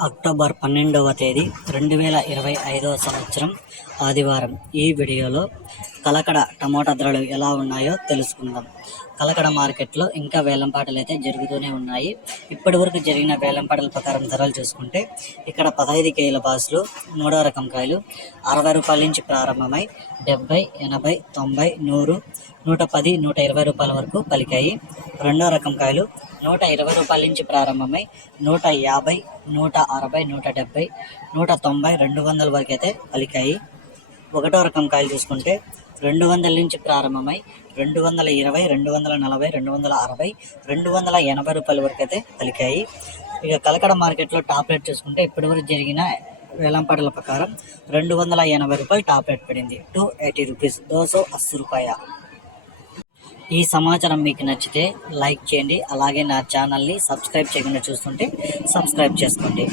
October పన్నెండవ తేదీ రెండు వేల ఇరవై ఐదవ సంవత్సరం ఆదివారం. ఈ వీడియోలో కలకడ టమోటా ధరలు ఎలా ఉన్నాయో తెలుసుకుందాం. కలకడ మార్కెట్లో ఇంకా వేలంపాటలు అయితే జరుగుతూనే ఉన్నాయి. ఇప్పటి వరకు జరిగిన వేలంపాటల ప్రకారం ధరలు చూసుకుంటే ఇక్కడ పదహైదు కేజీల బాసులు మూడో రకం కాయలు అరవై రూపాయల నుంచి ప్రారంభమై డెబ్బై ఎనభై తొంభై నూరు నూట పది నూట ఇరవై రూపాయల వరకు పలికాయి. రెండో రకం కాయలు నూట ఇరవై రూపాయల నుంచి ప్రారంభమై నూట యాభై నూట అరవై నూట డెబ్బై నూట తొంభై రెండు వందల వరకు అయితే పలికాయి. ఒకటో రకం కాయలు చూసుకుంటే రెండు వందల నుంచి ప్రారంభమై రెండు వందల ఇరవై రెండు వందల నలభై రెండు వందల అరవై రెండు వందల ఎనభై రూపాయల వరకు అయితే పలికాయి. ఇక కలకడ మార్కెట్లో టాప్ రేట్ చూసుకుంటే ఇప్పటివరకు జరిగిన వేలంపాటల ప్రకారం రెండు వందల ఎనభై రూపాయలు టాప్ రేట్ పడింది. టూ ఎయిటీ రూపీస్ దోసో అస్సు రూపాయ. ఈ సమాచారం మీకు నచ్చితే లైక్ చేయండి. అలాగే నా ఛానల్ని సబ్స్క్రైబ్ చేయకుండా చూస్తుంటే సబ్స్క్రైబ్ చేసుకోండి.